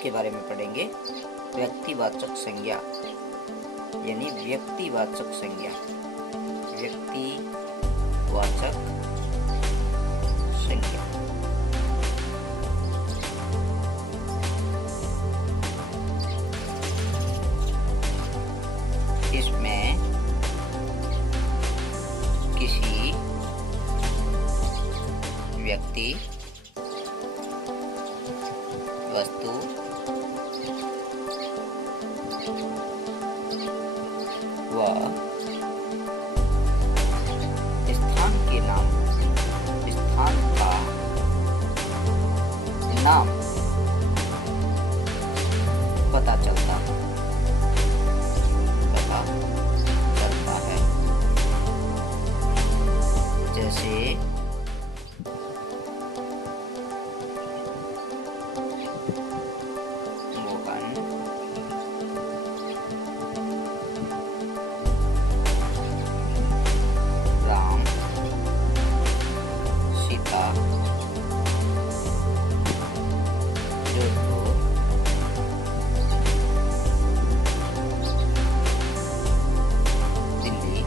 उसके बारे में पढ़ेंगे। व्यक्तिवाचक संज्ञा यानी व्यक्तिवाचक संज्ञा, व्यक्तिवाचक संज्ञा। इसमें किसी व्यक्ति, वस्तु, व स्थान के नाम, स्थान का नाम पता चलता है। जैसे मोहन, राम, सीता, जोधपुर, दिल्ली,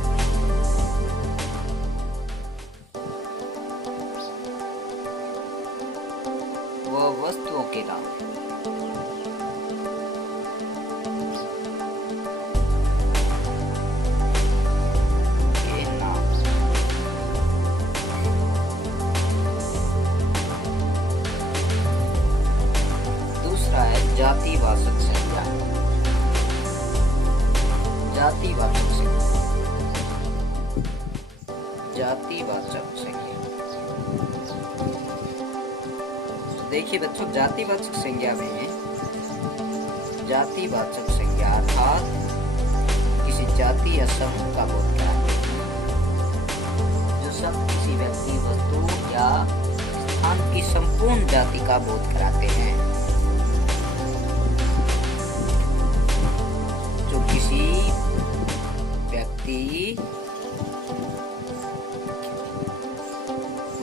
व वस्तुओं के नाम। दूसरा है जातिवाचक संज्ञा, जातिवाचक संज्ञा, जातिवाचक संज्ञा। देखिए बच्चों, जातिवाचक संज्ञा में, जातिवाचक संज्ञा अर्थात किसी जाति या समूह का बोध कराते हैं, जो शब्द किसी व्यक्ति, वस्तु या स्थान की संपूर्ण जाति का बोध कराते हैं। जो किसी व्यक्ति,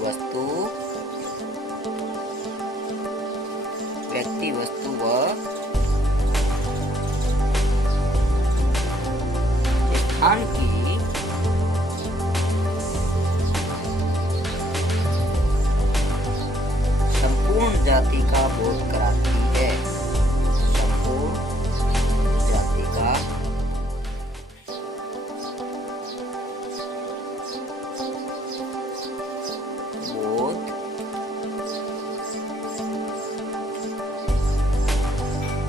वस्तु, व्यक्ति, वस्तु व स्थान की संपूर्ण जाति का बोध कराती है। संपूर्ण जाति का बोध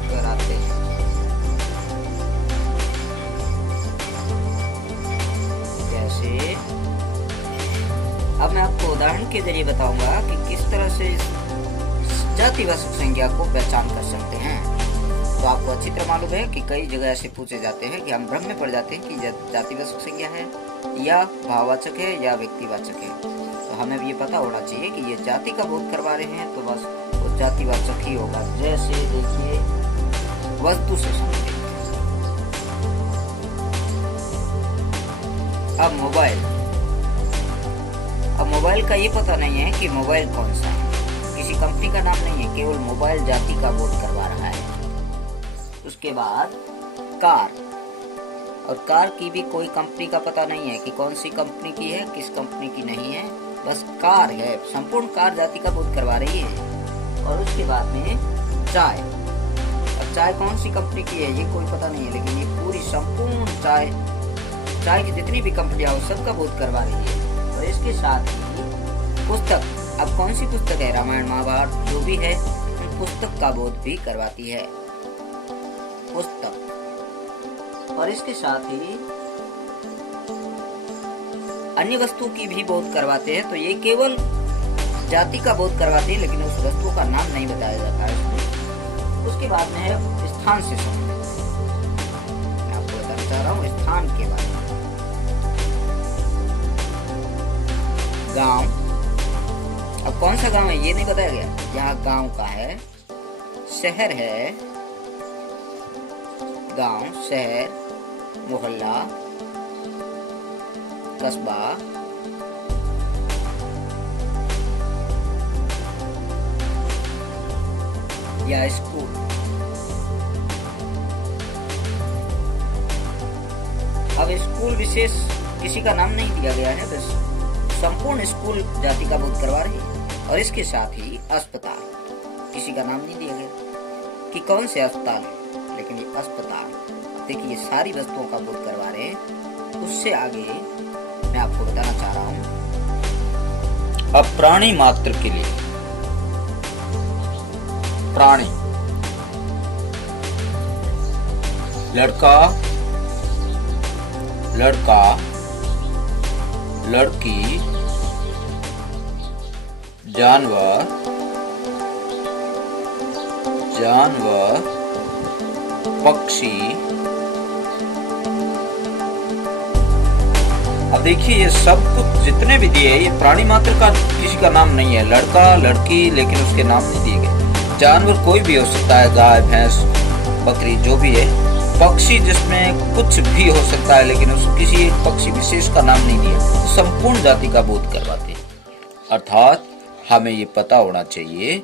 कराते हैं। जैसे अब मैं आपको उदाहरण के जरिए बताऊंगा कि किस तरह से जातिवाचक संज्ञा को पहचान कर सकते हैं। तो आपको अच्छी तरह मालूम है कि कई जगह ऐसे पूछे जाते हैं कि हम भ्रम में पड़ जाते हैं कि जातिवाचक संज्ञा है या भाववाचक है या व्यक्तिवाचक है। तो हमें भी ये पता होना चाहिए कि ये जाति का बोध करवा रहे हैं तो बस वो जातिवाचक ही होगा। जैसे देखिए वस्तु से संबंधित, अब मोबाइल का ये पता नहीं है कि मोबाइल कौन सा है, किसी कंपनी का नाम नहीं है, केवल मोबाइल जाति का बोध करवा रहा है। उसके बाद कार, और कार की भी कोई कंपनी का पता नहीं है कि कौन सी कंपनी की है, किस कंपनी की नहीं है, बस कार है, संपूर्ण कार जाति का बोध करवा रही है। और उसके बाद में चाय, अब चाय कौन सी कंपनी की है ये कोई पता नहीं है, लेकिन ये पूरी संपूर्ण चाय की जितनी भी कंपनियां हो सबका बोध करवा रही है। और इसके साथ ही पुस्तक, अब कौन सी पुस्तक है, रामायण महाभारत जो भी है, उन पुस्तक का बोध भी करवाती है पुस्तक। और इसके साथ ही अन्य वस्तु की भी बोध करवाते हैं। तो ये केवल जाति का बोध करवाते हैं, लेकिन उस वस्तु का नाम नहीं बताया जाता है इसमें। उसके बाद में है स्थान से संबंधित, मैं आपको बताना चाह रहा हूँ स्थान के बारे में। गांव, अब कौन सा गांव है ये नहीं बताया गया, यहाँ गांव का है। शहर है, गांव, शहर, मोहल्ला, कस्बा, या स्कूल। अब स्कूल विशेष किसी का नाम नहीं दिया गया है, बस संपूर्ण स्कूल जाति का बोध करवा रही है। और इसके साथ ही अस्पताल, किसी का नाम नहीं दिया गया कि कौन से अस्पताल है, लेकिन ये अस्पताल, देखिए ये सारी वस्तुओं का बोध करवा रहे हैं। उससे आगे मैं आपको बताना चाह रहा हूं, अब प्राणी मात्र के लिए, प्राणी, लड़का, लड़का, लड़की, जानवर, जानवर, पक्षी। अब देखिए ये सब कुछ जितने भी दिए, ये प्राणी मात्र का किसी का नाम नहीं है, लड़का, लड़की, लेकिन उसके नाम नहीं दिए गए। जानवर कोई भी हो सकता है, गाय, भैंस, बकरी, जो भी है। पक्षी जिसमें कुछ भी हो सकता है, लेकिन उस किसी एक पक्षी विशेष का नाम नहीं दिया। संपूर्ण जाति का बोध करवाते हैं। अर्थात हमें ये पता होना चाहिए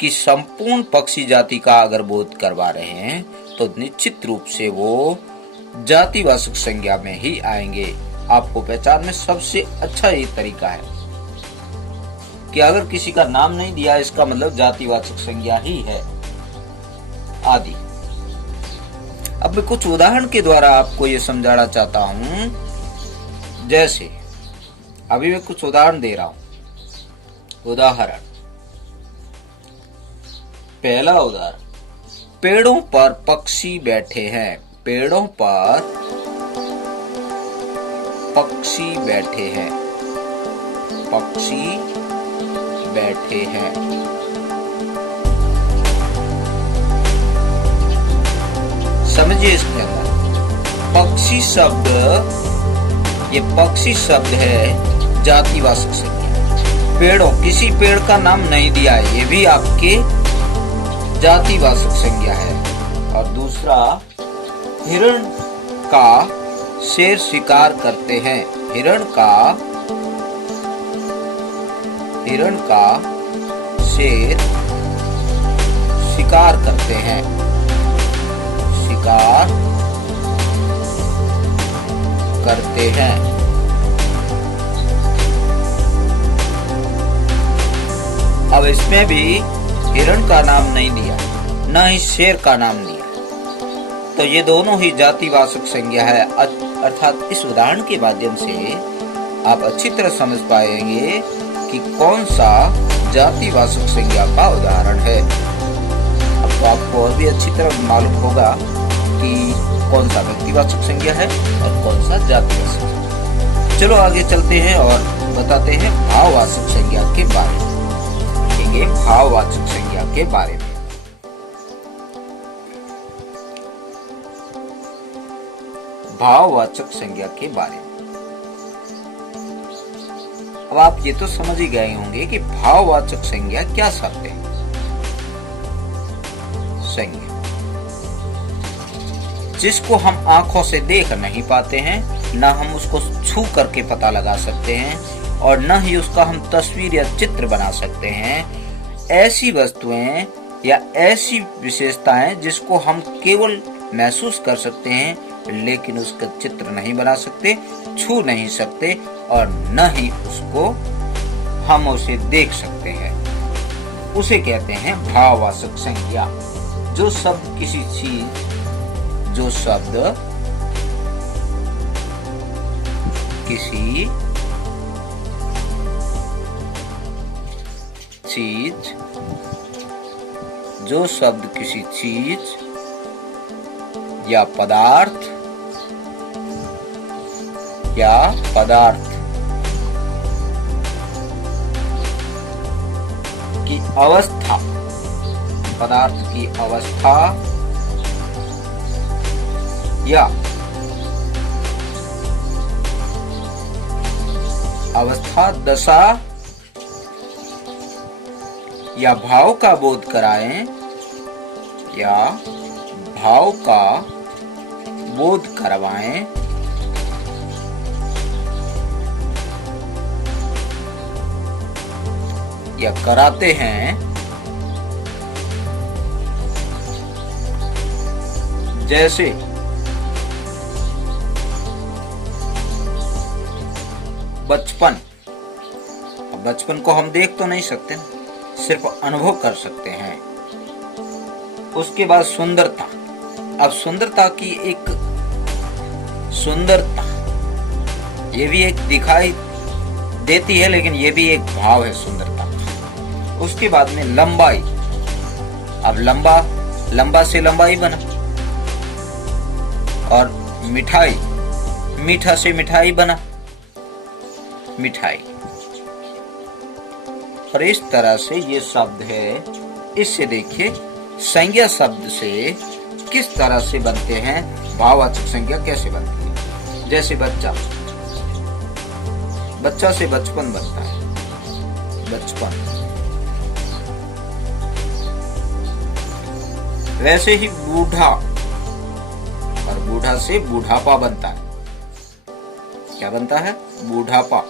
कि संपूर्ण पक्षी जाति का अगर बोध करवा रहे हैं तो निश्चित रूप से वो जातिवाचक संज्ञा में ही आएंगे। आपको पहचान में सबसे अच्छा ये तरीका है कि अगर किसी का नाम नहीं दिया, इसका मतलब जातिवाचक संज्ञा ही है, आदि। अब मैं कुछ उदाहरण के द्वारा आपको ये समझाना चाहता हूं। जैसे अभी मैं कुछ उदाहरण दे रहा हूं। उदाहरण, पहला उदाहरण, पेड़ों पर पक्षी बैठे हैं। पेड़ों पर पक्षी बैठे हैं, पक्षी बैठे हैं। समझिए इसके अंदर पक्षी शब्द, ये पक्षी शब्द है जातिवाचक संज्ञा। पेड़ों, किसी पेड़ का नाम नहीं दिया है, ये भी आपके जातिवाचक संज्ञा है। और दूसरा, हिरण का शेर शिकार करते हैं। हिरण का शेर शिकार करते हैं, शिकार करते हैं। अब इसमें भी हिरण का नाम नहीं दिया, न ही शेर का नाम दिया, तो ये दोनों ही जातिवाचक संज्ञा है। अर्थात इस उदाहरण के माध्यम से आप अच्छी तरह समझ पाएंगे कि कौन सा जातिवाचक संज्ञा का उदाहरण है। अब तो आपको और भी अच्छी तरह मालूम होगा कि कौन सा व्यक्तिवाचक संज्ञा है और कौन सा जातिवाचक संज्ञा। चलो आगे चलते हैं और बताते हैं भाववाचक संज्ञा के बारे में। देखेंगे भाववाचक संज्ञा के बारे में। भाववाचक संज्ञा के बारे में अब आप ये तो समझ ही गए होंगे कि भाववाचक संज्ञा क्या शब्द है। संज्ञा जिसको हम आंखों से देख नहीं पाते हैं, न हम उसको छू करके पता लगा सकते हैं और न ही उसका हम तस्वीर या चित्र बना सकते हैं। ऐसी वस्तुएं या ऐसी विशेषताएं जिसको हम केवल महसूस कर सकते हैं, लेकिन उसका चित्र नहीं बना सकते, छू नहीं सकते और न ही उसको हम उसे देख सकते हैं, उसे कहते हैं भाववाचक संज्ञा। जो शब्द किसी चीज, जो शब्द किसी चीज, जो शब्द किसी चीज या पदार्थ की अवस्था, पदार्थ की अवस्था या अवस्था, दशा या भाव का बोध कराएं, या भाव का बोध करवाएं, या कराते हैं, जैसे बचपन। बचपन को हम देख तो नहीं सकते, सिर्फ अनुभव कर सकते हैं। उसके बाद सुंदरता। अब सुंदरता की एक सुंदरता ये भी एक दिखाई देती है, लेकिन ये भी एक भाव है सुंदरता। उसके बाद में लंबाई। अब लंबा से लंबाई बना। और मिठाई, मीठा से मिठाई बना, मिठाई। और इस तरह से ये शब्द है। इससे देखिए संज्ञा शब्द से किस तरह से बनते हैं, भाववाचक संज्ञा कैसे बनती है। जैसे बच्चा, बच्चा से बचपन बनता है, बचपन। वैसे ही बूढ़ा, और बूढ़ा से बूढ़ापा बनता है। क्या बनता है? बूढ़ापा।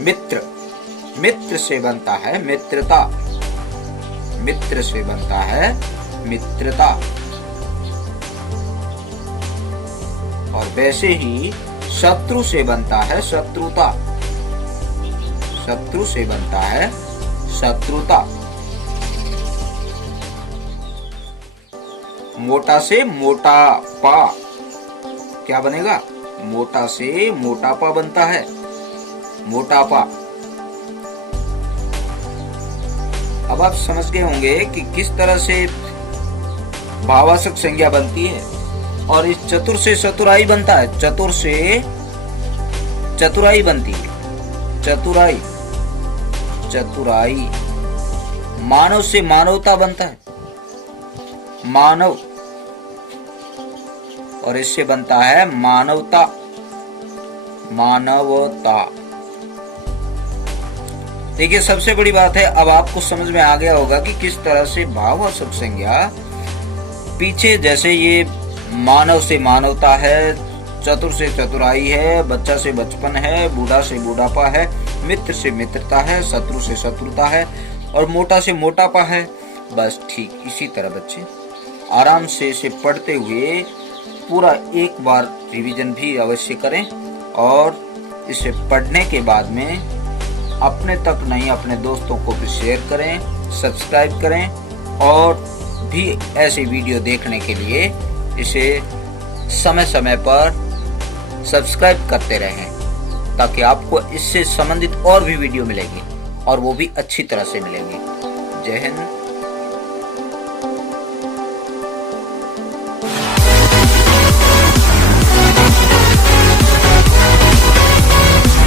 मित्र, मित्र से बनता है मित्रता, मित्र से बनता है मित्रता। और वैसे ही शत्रु से बनता है शत्रुता, शत्रु से बनता है शत्रुता। मोटा से मोटापा, क्या बनेगा? मोटा से मोटापा बनता है, मोटापा। अब आप समझ गए होंगे कि किस तरह से भाववाचक संज्ञा बनती है। और इस चतुर से चतुराई बनता है, चतुर से चतुराई बनती है, चतुराई, चतुराई। मानव से मानवता बनता है, मानव। और इससे बनता है मानवता, मानवता। देखिए सबसे बड़ी बात है, अब आपको समझ में आ गया होगा कि किस तरह से भाववाचक संज्ञा पीछे, जैसे ये मानव से मानवता है, चतुर से चतुराई है, बच्चा से बचपन है, बूढ़ा से बूढ़ापा है, मित्र से मित्रता है, शत्रु से शत्रुता है, और मोटा से मोटापा है। बस ठीक इसी तरह बच्चे आराम से इसे पढ़ते हुए पूरा एक बार रिवीजन भी अवश्य करें। और इसे पढ़ने के बाद में अपने तक नहीं, अपने दोस्तों को भी शेयर करें, सब्सक्राइब करें। और भी ऐसे वीडियो देखने के लिए इसे समय समय पर सब्सक्राइब करते रहें, ताकि आपको इससे संबंधित और भी वीडियो मिलेंगे, और वो भी अच्छी तरह से मिलेंगे। जय हिंद।